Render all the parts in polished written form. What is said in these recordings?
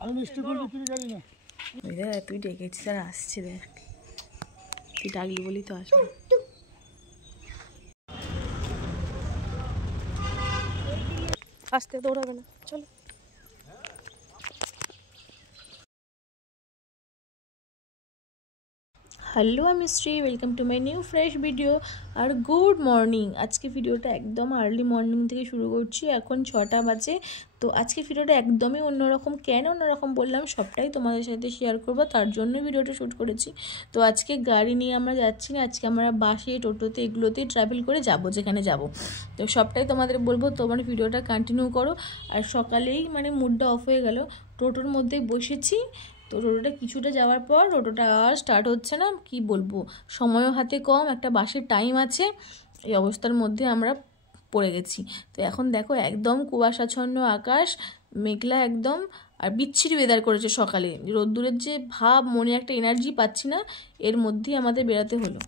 আমি মিষ্টি কুল বিক্রি করি না। তুই ডেকেছিস আর আসছে দেখ, তুই ডাকলি বলি তো আসবে। আসতে দৌড়াবে না, চলো। হ্যালো আমি Shri, welcome to my new fresh video আর গুড মর্নিং। আজকে ভিডিওটা একদম আর্লি মর্নিং থেকে শুরু করছি, এখন 6টা বাজে। তো আজকে ভিডিওটা একদমই অন্যরকম। কেন অন্যরকম বললাম সবটাই তোমাদের সাথে শেয়ার করবো, তার জন্য ভিডিওটা শ্যুট করেছি। তো আজকে গাড়ি নিয়ে আমরা যাচ্ছি না, আজকে আমরা বাসে, টোটোতে, এগুলোতেই ট্রাভেল করে যাব যেখানে যাব। তো সবটাই তোমাদের বলবো, তোমার ভিডিওটা কন্টিনিউ করো। আর সকালেই মানে মুডটা অফ হয়ে গেল, টোটোর মধ্যে বসেছি। তো টোটোটা কিছুটা যাওয়ার পর টোটোটা আর স্টার্ট হচ্ছে না, কি বলবো, সময়ও হাতে কম, একটা বাসের টাইম আছে। এই অবস্থার মধ্যে আমরা পড়ে গেছি। তো এখন দেখো একদম কুয়াশাচ্ছন্ন আকাশ, মেঘলা একদম, আর বিচ্ছিরি ওয়েদার করেছে সকালে। রোদ্দুরের যে ভাব, মনে একটা এনার্জি পাচ্ছি না, এর মধ্যেই আমাদের বেরোতে হলো।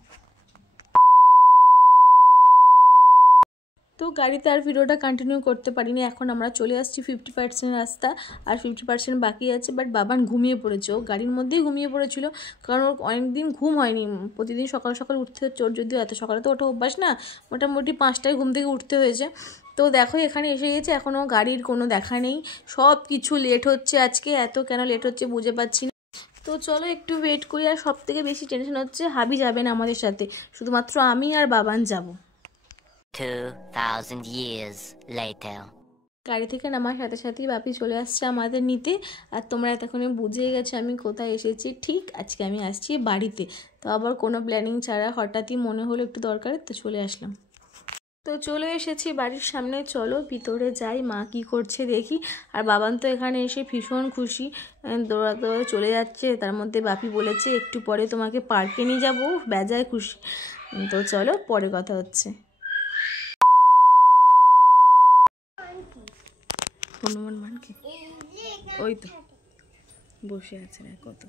তো গাড়িতে আর ভিডিওটা কন্টিনিউ করতে পারিনি। এখন আমরা চলে আসছি 50% রাস্তা, আর 50% বাকি আছে। বাট বাবান ঘুমিয়ে পড়েছে, ও গাড়ির মধ্যেই ঘুমিয়ে পড়েছিল, কারণ ওর অনেকদিন ঘুম হয়নি। প্রতিদিন সকাল সকাল উঠতে হচ্ছে ওর, যদিও এত সকালে তো ওঠা অভ্যাস না, মোটামুটি 5টায় ঘুম থেকে উঠতে হয়েছে। তো দেখো এখানে এসে গেছে, এখনও গাড়ির কোনো দেখা নেই, সব কিছু লেট হচ্ছে আজকে। এত কেন লেট হচ্ছে বুঝে পাচ্ছি না। তো চলো একটু ওয়েট করি। আর সব থেকে বেশি টেনশন হচ্ছে হাবি যাবে না আমাদের সাথে, শুধুমাত্র আমি আর বাবান যাব। 2000 years later. গাড়ি থেকে নামার সাথে সাথেই বাপি চলে আসছে আমাদের নিতে। আর তোমরা এতক্ষণে বুঝেই গেছো আমি কোথায় এসেছি। ঠিক আজকে আমি আসছি বাড়িতে। তো আবার কোনো প্ল্যানিং ছাড়া হঠাৎই মনে হলো একটু দরকার, তো চলে আসলাম। তো চলে এসেছি বাড়ির সামনে, চলো ভিতরে যাই, মা কি করছে দেখি। আর বাবান তো এখানে এসে ভীষণ খুশি, দৌড়াতে চলে যাচ্ছে। তার মধ্যে বাপি বলেছে একটু পরে তোমাকে পার্কে নিয়ে যাবো, বেজায় খুশি। তো চলো পরে কথা হচ্ছে। হনুমান মানকে ওই তো বসে আছে না, কত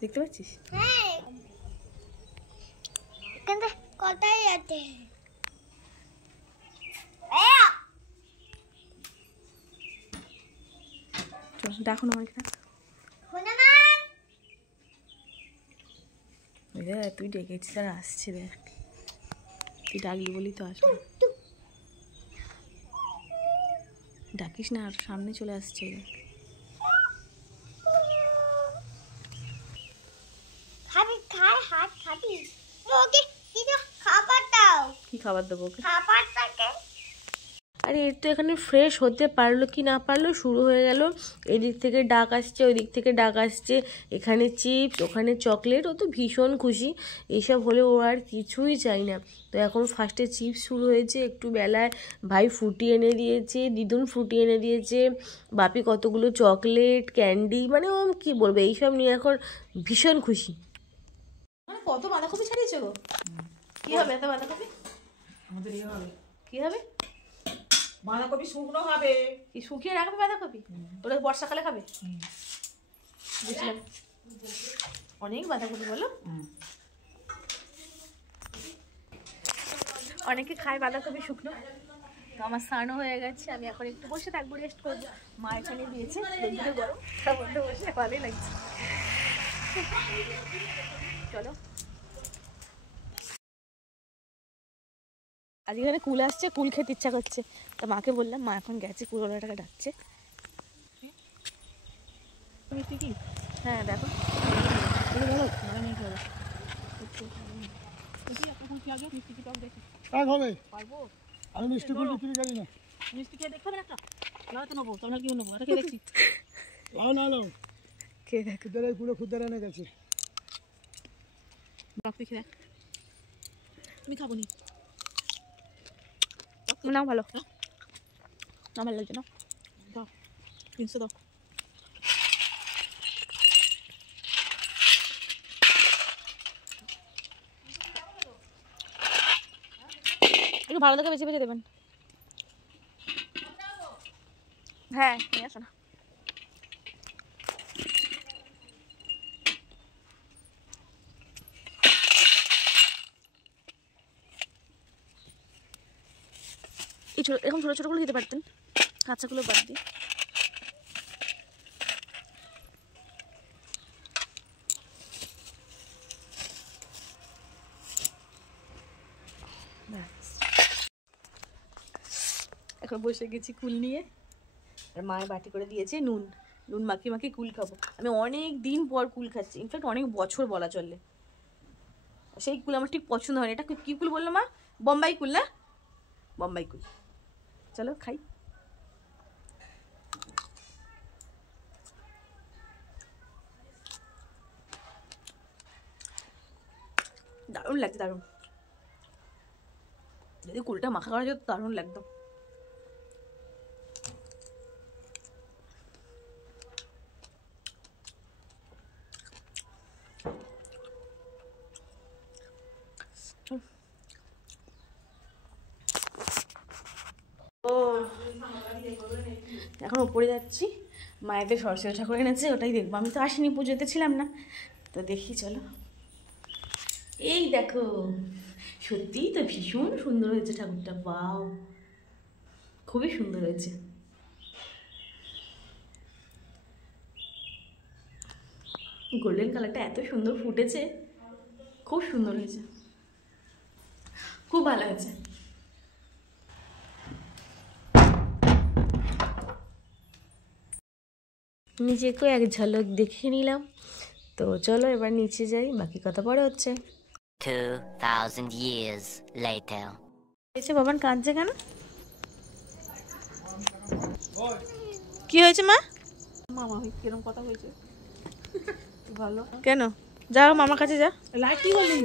দেখতে পাচ্ছিস? কোথায় আছে? চল দেখো না অনেকটা। তুই ডেকেছিস আর আসছে দেখ, তুই ডাকলি বলি তো আসবে। ডাকিস না, আর সামনে চলে আসছে দেখ। খাবি, খাই হাত খাবি। ওকে কিছু খাবার দাও। কি খাবার দেবো ওকে? খাবার থাকে। আরে এর তো এখানে ফ্রেশ হতে পারলো কি না পারলো, শুরু হয়ে গেল। এদিক থেকে ডাক আসছে, ওই দিক থেকে ডাক আসছে, এখানে চিপস, ওখানে চকলেট। ও তো ভীষণ খুশি, এইসব হলে ও আর কিছুই চাই না। তো এখন ফার্স্টে চিপস শুরু হয়েছে, একটু বেলায় ভাই ফুটি এনে দিয়েছে, দিদুন ফুটি এনে দিয়েছে, বাপি কতগুলো চকলেট, ক্যান্ডি, মানে ও কী বলবো, এইসব নিয়ে এখন ভীষণ খুশি। মানে কত বাঁধাকপি ছাড়িয়েছে গো? কী হবে এত বাঁধাকপি? আমাদের ইয়ে হবে, কী হবে? বাঁধাকপি শুকনো হবে। কি শুকিয়ে রাখবে বাঁধাকপি? ওটা বর্ষাকালে খাবে? বুঝলাম, অনেক বাঁধাকপি বলো। অনেকে খায় বাঁধাকপি শুকনো। তো আমার স্নানও হয়ে গেছে, আমি এখন একটু বসে থাকবো, রেস্ট করবো। মা এখানে দিয়েছে, রোদ্দুরে গরম, তার মধ্যে বসে ভালোই লাগছে। চলো, আজ এখানে কুল আসছে, কুল খেতে ইচ্ছা করছে। তা মাকে বললাম, মা এখন গেছে, কুলওয়ালাটাকে ডাকছে। হ্যাঁ দেখো, আমি মিষ্টি কুল বিক্রি করি না। মিষ্টি খেয়ে দেখতে হবে একটা, লাও তো নেবো, তোমার কিও নেবো, এটা খেয়ে দেখছি। লাও না লাও, খেয়ে দেখ, খুদারাই পুরো খুদারা এনে গেছে। রক্তি খেয়ে দেখ, তুমি খাবো নি নাও, ভালো না, ভালো লাগছে না, দাও 300 দাও। একটু ভালো দেখে বেছে বেছে দেবেন। হ্যাঁ নিয়ে আসো না। কিছু এরকম ছোটো ছোটোগুলো খেতে পারতেন, কাঁচাগুলো বাদ দিয়ে। এখন বসে গেছি কুল নিয়ে, আর মায়ের বাটি করে দিয়েছে নুন, নুন মাখিয়ে মাখিয়ে কুল খাবো। আমি অনেক দিন পর কুল খাচ্ছি, ইনফ্যাক্ট অনেক বছর বলা চলে। সেই কুল আমার ঠিক পছন্দ হয়নি। এটা কী কুল বললো মা? বোম্বাই কুল না? বোম্বাই কুল। চলো খাই। দারুণ লাগছে, দারুণ। যদি কুলটা মাখা করা যেত দারুণ লাগতো। এখন ওপরে যাচ্ছি, মায়েদের সরস্বতী ঠাকুর এনেছে, ওটাই দেখবো। আমি তো আসিনি, পুজোতে ছিলাম না, তো দেখি চলো। এই দেখো, সত্যিই তো ভীষণ সুন্দর হয়েছে ঠাকুরটা। বাও, খুবই সুন্দর হয়েছে। গোল্ডেন কালারটা এত সুন্দর ফুটেছে, খুব সুন্দর হয়েছে, খুব ভালো হয়েছে। নিচেকেও এক ঝলক দেখে নিলাম, তো চলো এবার নিচে যাই, বাকি কথা পরে হচ্ছে। 2,000 years later. এসে বাবান কাঁদছে কেন? কি হয়েছে মা? মামা কিরকম কথা হয়েছে? ভালো কেন? যাও মামার কাছে যা। লাইট কি হলি?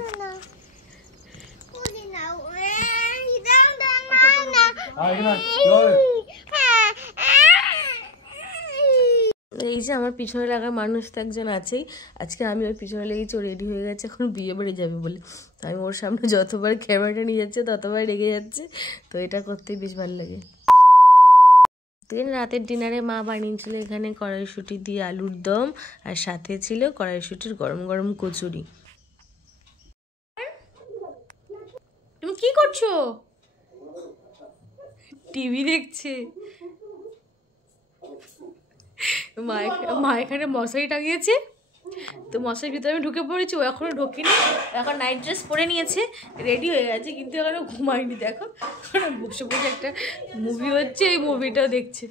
এই যে আমার পিছনে লাগা মানুষ তো একজন আছেই, আজকে আমি ওর পিছনে লেগেছি, ও রেডি হয়ে গেছে এখন বিয়ে বাড়ি যাবে বলে। তো আমি ওর সামনে যতবার ক্যামেরাটা নিয়ে যাচ্ছে ততবার রেগে যাচ্ছে, তো এটা করতেই বেশ ভালো লাগে। দিন রাতের ডিনারে মা বানিয়েছিল এখানে কড়াইশুঁটি দিয়ে আলুর দম, আর সাথে ছিল কড়াইশুঁটির গরম গরম কচুরি। তুমি কি করছো? টিভি দেখছে। মা এখানে মশারি টাঙিয়েছে, তো মশারির ভিতরে আমি ঢুকে পড়েছি, ও এখনো ঢোকেনি। এখন নাইট ড্রেস পরে নিয়েছে, রেডি হয়ে গেছে, কিন্তু এখনো ঘুমায়নি। দেখো বসে বসে একটা মুভি হচ্ছে, এই মুভিটাও দেখছে।